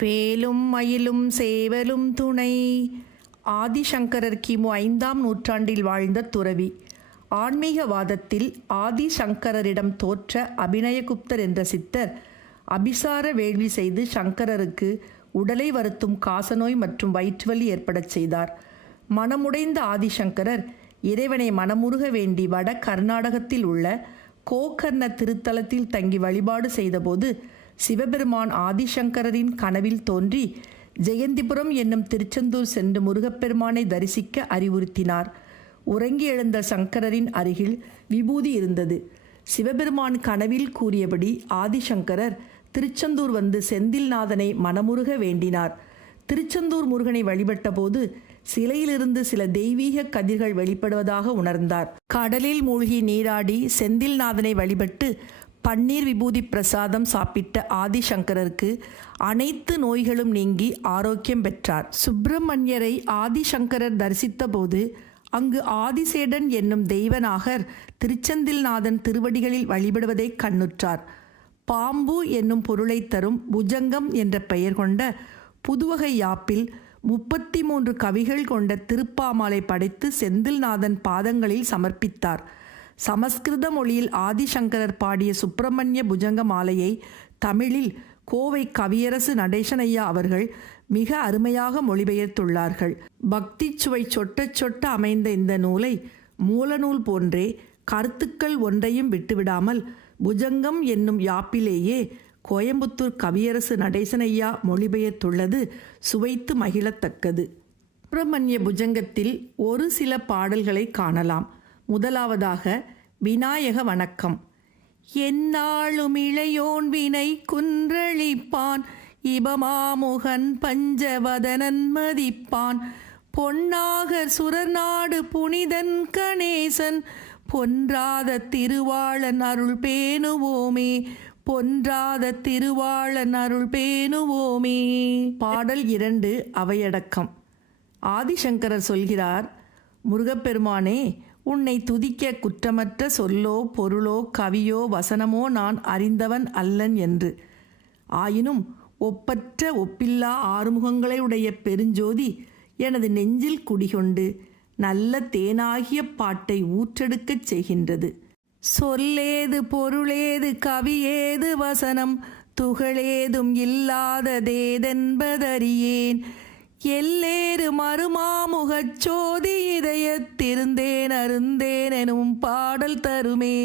வேலும் மயிலும் சேவலும் துணை. ஆதிசங்கரர் கிமு 5ஆம் நூற்றாண்டில் வாழ்ந்த துறவி. ஆன்மீகவாதத்தில் ஆதிசங்கரரிடம் தோற்ற அபிநயகுப்தர் என்ற சித்தர் அபிசார வேள்வி செய்து சங்கரருக்கு உடலை வருத்தும் காசநோய் மற்றும் வயிற்றுவலி ஏற்படச் செய்தார். மனமுடைந்த ஆதிசங்கரர் இறைவனை மனமுருக வேண்டி வட கர்நாடகத்தில் உள்ள கோகர்ண திருத்தலத்தில் தங்கி வழிபாடு செய்தபோது சிவபெருமான் ஆதிசங்கரரின் கனவில் தோன்றி ஜெயந்திபுரம் என்னும் திருச்செந்தூர் சென்று முருகப்பெருமானை தரிசிக்க அறிவுறுத்தினார். உறங்கி எழுந்த சங்கரரின் அருகில் விபூதி இருந்தது. சிவபெருமான் கனவில் கூறியபடி ஆதிசங்கரர் திருச்செந்தூர் வந்து செந்தில்நாதனை மனமுருக வேண்டினார். திருச்செந்தூர் முருகனை வழிபட்ட போது சிலையிலிருந்து சில தெய்வீக கதிர்கள் வெளிப்படுவதாக உணர்ந்தார். கடலில் மூழ்கி நீராடி செந்தில்நாதனை வழிபட்டு பன்னீர் விபூதி பிரசாதம் சாப்பிட்ட ஆதிசங்கரருக்கு அனைத்து நோய்களும் நீங்கி ஆரோக்கியம் பெற்றார். சுப்பிரமணியரை ஆதிசங்கரர் தரிசித்த போது அங்கு ஆதிசேடன் என்னும் தெய்வநாகர் திருச்செந்தில்நாதன் திருவடிகளில் வழிபடுவதை கண்ணுற்றார். பாம்பு என்னும் பொருளை தரும் புஜங்கம் என்ற பெயர் கொண்ட புதுவகை யாப்பில் 33 கவிகள் கொண்ட திருப்பாமாலை படைத்து செந்தில்நாதன் பாதங்களில் சமர்ப்பித்தார். சமஸ்கிருத மொழியில் ஆதிசங்கரர் பாடிய சுப்பிரமணிய புஜங்க மாலையை தமிழில் கோவை கவியரசு நடேசனையா அவர்கள் மிக அருமையாக மொழிபெயர்த்துள்ளார்கள். பக்தி சுவை சொட்ட சொட்ட அமைந்த இந்த நூலை மூலநூல் போன்றே கருத்துக்கள் ஒன்றையும் விட்டுவிடாமல் புஜங்கம் என்னும் யாப்பிலேயே கோயம்புத்தூர் கவியரசு நடேசனையா மொழிபெயர்த்துள்ளது சுவைத்து மகிழத்தக்கது. சுப்பிரமணிய புஜங்கத்தில் ஒரு சில பாடல்களை காணலாம். முதலாவதாக விநாயக வணக்கம். எந்நாளும் இளையோன் வினை குன்றளிப்பான், இபமாமுகன் பஞ்சவதனன் மதிப்பான், பொன்னாகர் சுரநாடு புனிதன் கணேசன், பொன்றாத திருவாளன் அருள் பேணுவோமே, பொன்றாத திருவாளன் அருள் பேணுவோமே. பாடல் 2 அவையடக்கம். ஆதிசங்கரர் சொல்கிறார், முருகப்பெருமானே, உன்னை துதிக்க குற்றமற்ற சொல்லோ பொருளோ கவியோ வசனமோ நான் அறிந்தவன் அல்லன் என்று. ஆயினும் ஒப்பற்ற ஒப்பில்லா ஆறுமுகங்களை உடைய பெருஞ்சோதி எனது நெஞ்சில் குடிகொண்டு நல்ல தேனாகிய பாட்டை ஊற்றெடுக்கச் செய்கின்றது. சொல்லேது பொருளேது கவியேது வசனம் துகளேதும் இல்லாததேதென்பதறியேன், எல்லேறு மறுமாமுகச்சோதி இதயத்திருந்தேன் அருந்தேன் எனும் பாடல் தருமே.